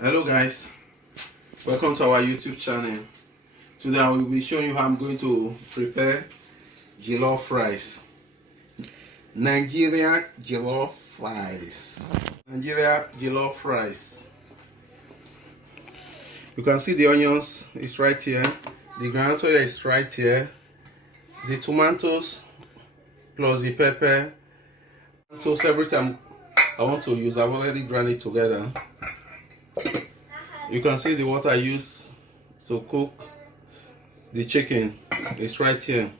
Hello guys, welcome to our YouTube channel. Today I will be showing you how I'm going to prepare jollof rice. Nigeria jollof rice. Nigeria jollof rice. You can see the onions is right here. The ground oil is right here. The tomatoes plus the pepper. Tomatoes, everything I want to use, I've already ground it together. You can see the water I use to cook the chicken. It's right here.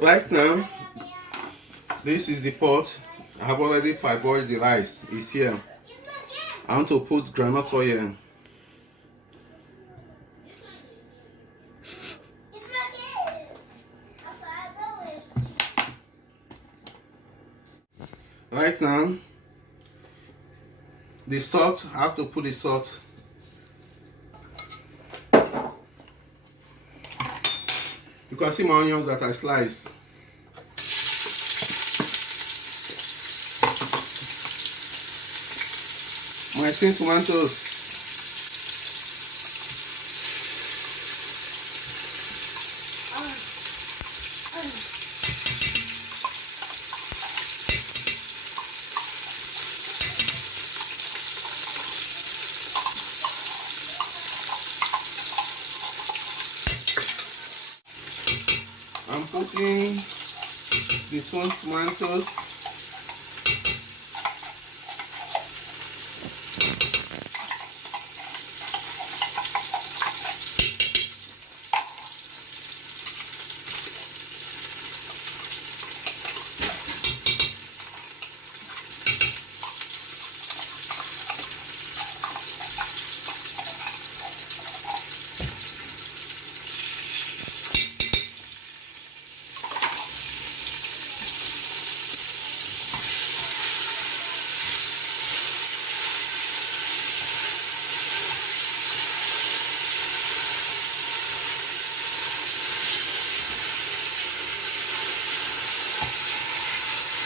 Right now, this is the pot. I have already parboiled the rice. It's here. I want to put groundnut oil. Right now, the salt, I have to put the salt. You can see my onions that I slice. My tin tomatoes. I'm putting the twin tomatoes.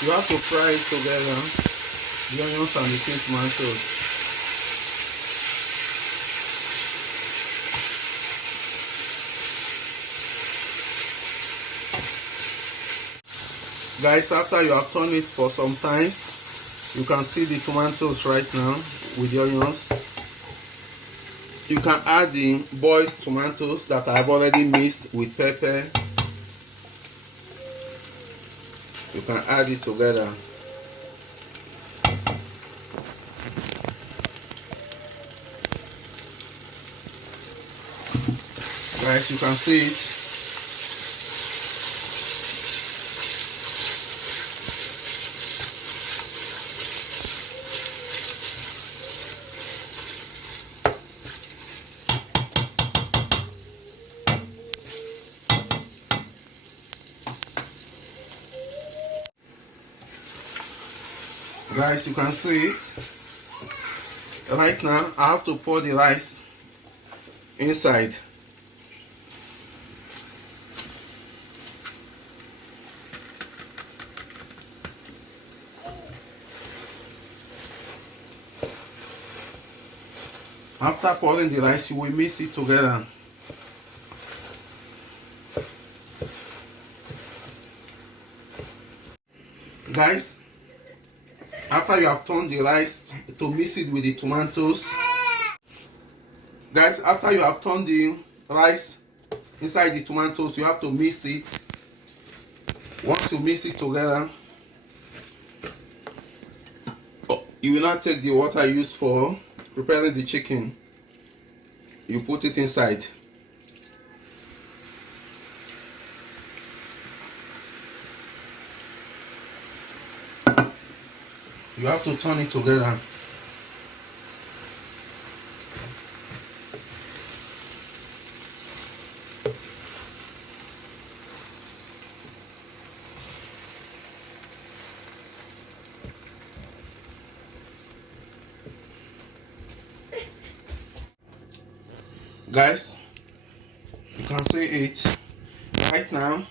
You have to fry it together, the onions and the tin tomatoes. Guys, after you have turned it for some time, you can see the tomatoes right now with the onions. You can add the boiled tomatoes that I've already mixed with pepper. You can add it together. Guys, you can see it. Guys, you can see it. Right now, I have to pour the rice inside. After pouring the rice, you will mix it together. Guys, after you have turned the rice to mix it with the tomatoes. Guys, after you have turned the rice inside the tomatoes, you have to mix it. Once you mix it together, you will not take the water used for preparing the chicken. You put it inside. You have to turn it together. Guys, you can see it. Right now,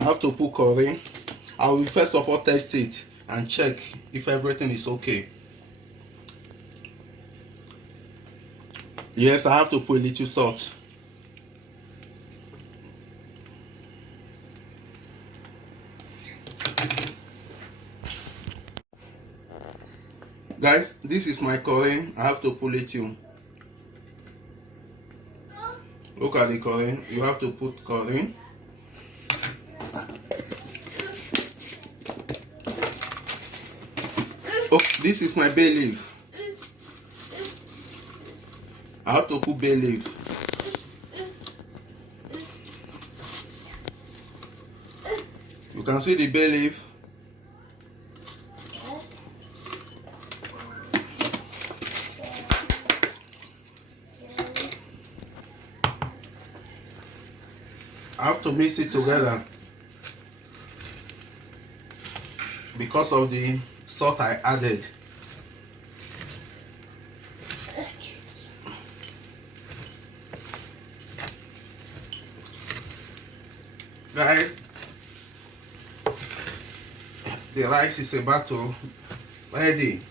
I have to put curry. I will first of all test it and check if everything is okay. Yes, I have to put a little salt. Guys, this is my curry. I have to put little. Look at the curry. You have to put curry. Oh, this is my bay leaf. I have to put bay leaf. You can see the bay leaf. I have to mix it together because of the salt I added. Guys, the rice is about to ready.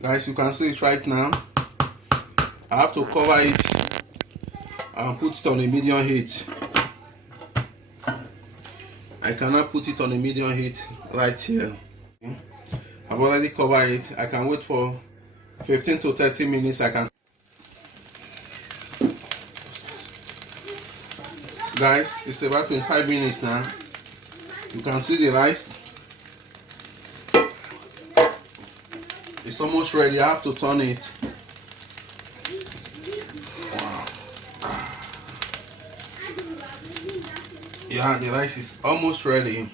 Guys, you can see it right now. I have to cover it and put it on a medium heat. I cannot put it on a medium heat right here. I've already covered it. I can wait for 15 to 30 minutes. Guys, it's about 25 minutes now. You can see the rice. It's almost ready. I have to turn it. Wow. Yeah, the rice is almost ready.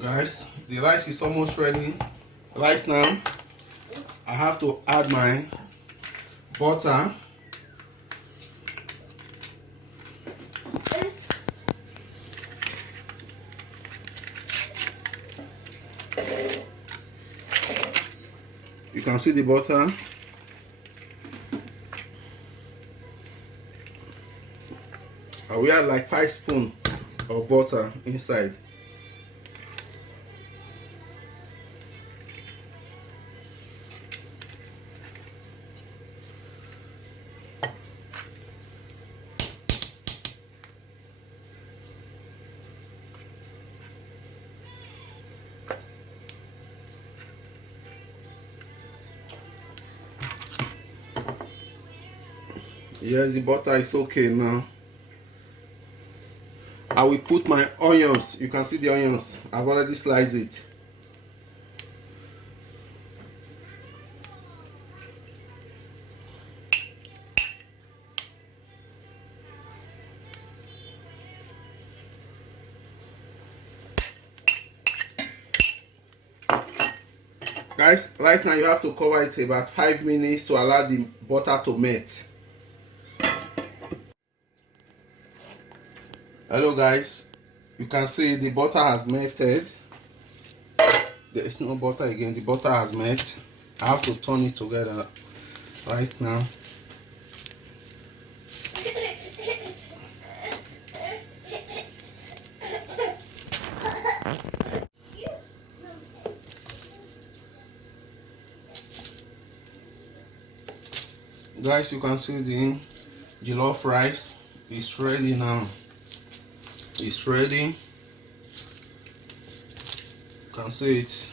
Guys, the rice is almost ready. Right now, I have to add my butter. You can see the butter. I will add like 5 spoons of butter inside. Yes, the butter is okay now. I will put my onions. You can see the onions. I've already sliced it. Guys, right now you have to cover it about 5 minutes to allow the butter to melt. Hello guys, you can see the butter has melted. There is no butter again. The butter has melted. I have to turn it together right now. Guys, you can see the jollof rice is ready now. It's ready. You can see it.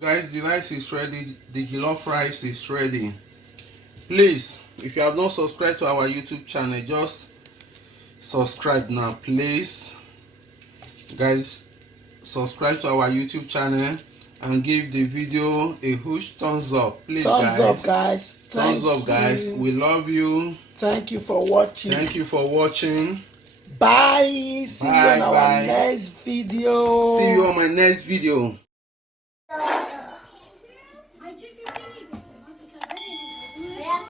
Guys, the rice is ready. The jollof rice is ready. Please, if you have not subscribed to our YouTube channel, just subscribe now, please. Guys, subscribe to our YouTube channel and give the video a huge thumbs up, please. Thumbs up, guys. Thumbs up, guys. We love you. Thank you for watching. Thank you for watching. Bye. See you on our next video. See you on my next video.